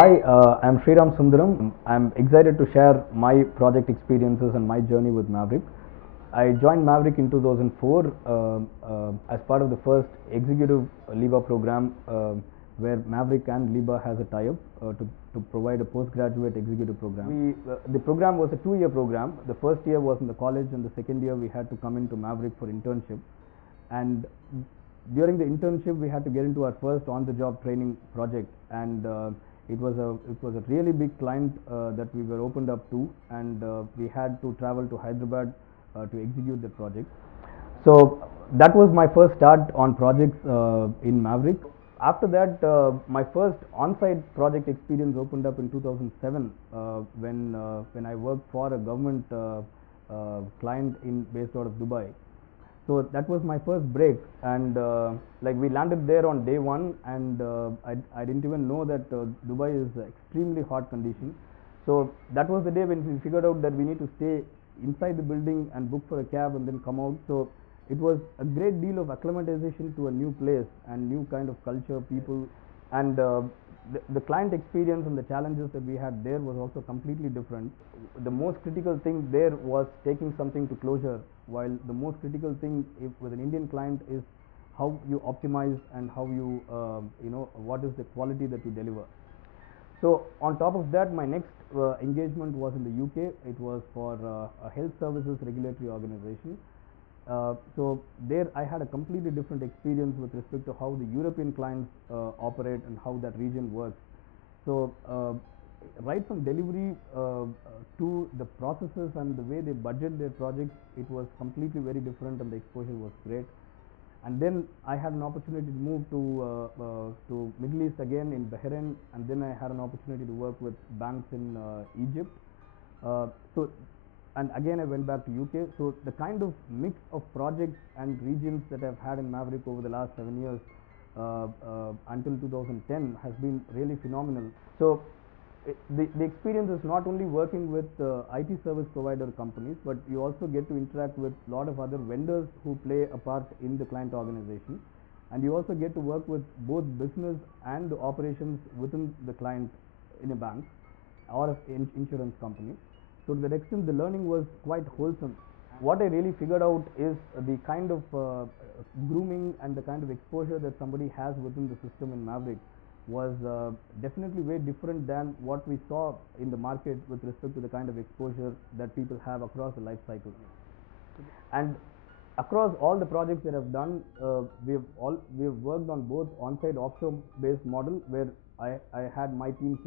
Hi, I'm Shriram Sundaram. I'm excited to share my project experiences and my journey with Maveric. I joined Maveric in 2004 as part of the first executive LIBA program where Maveric and LIBA has a tie-up to provide a postgraduate executive program. The program was a 2-year program. The first year was in the college and the second year we had to come into Maveric for internship. And during the internship we had to get into our first on-the-job training project, and it was a really big client that we were opened up to, and we had to travel to Hyderabad to execute the project. So that was my first start on projects in Maveric. After that, my first on-site project experience opened up in 2007 when I worked for a government client based out of Dubai. So that was my first break, and like we landed there on day one, and I didn't even know that Dubai is extremely hot condition. So that was the day when we figured out that we need to stay inside the building and book for a cab and then come out. So it was a great deal of acclimatization to a new place and new kind of culture, people, and the client experience and the challenges that we had there was also completely different. The most critical thing there was taking something to closure, while the most critical thing with an Indian client is how you optimize and how you what is the quality that you deliver. So on top of that, my next engagement was in the UK. It was for a health services regulatory organization. So there I had a completely different experience with respect to how the European clients operate and how that region works. So right from delivery to the processes and the way they budget their projects, it was completely very different, and the exposure was great. And then I had an opportunity to move to Middle East again in Bahrain, and then I had an opportunity to work with banks in Egypt. And again I went back to UK. So the kind of mix of projects and regions that I've had in Maveric over the last 7 years until 2010 has been really phenomenal. So the experience is not only working with IT service provider companies, but you also get to interact with a lot of other vendors who play a part in the client organization, and you also get to work with both business and the operations within the client in a bank or an insurance company. So to that extent, the learning was quite wholesome. What I really figured out is the kind of grooming and the kind of exposure that somebody has within the system in Maveric was definitely very different than what we saw in the market with respect to the kind of exposure that people have across the life cycle. And across all the projects that I've done, we've worked on both on-site offshore based model where I had my team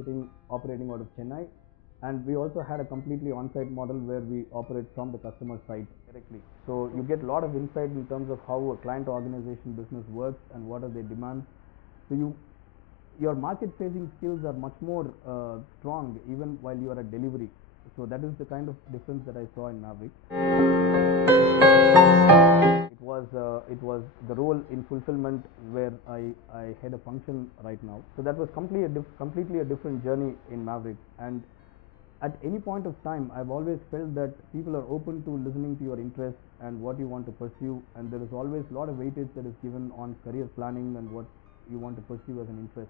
operating out of Chennai, and we also had a completely on-site model where we operate from the customer site directly. So you get a lot of insight in terms of how a client organization business works and what are their demands. So your market facing skills are much more strong even while you are at delivery. So that is the kind of difference that I saw in Maveric. It was the role in fulfillment where I head a function right now. So that was completely a different journey in Maveric. And at any point of time, I've always felt that people are open to listening to your interests and what you want to pursue, and there is always a lot of weightage that is given on career planning and what you want to pursue as an interest.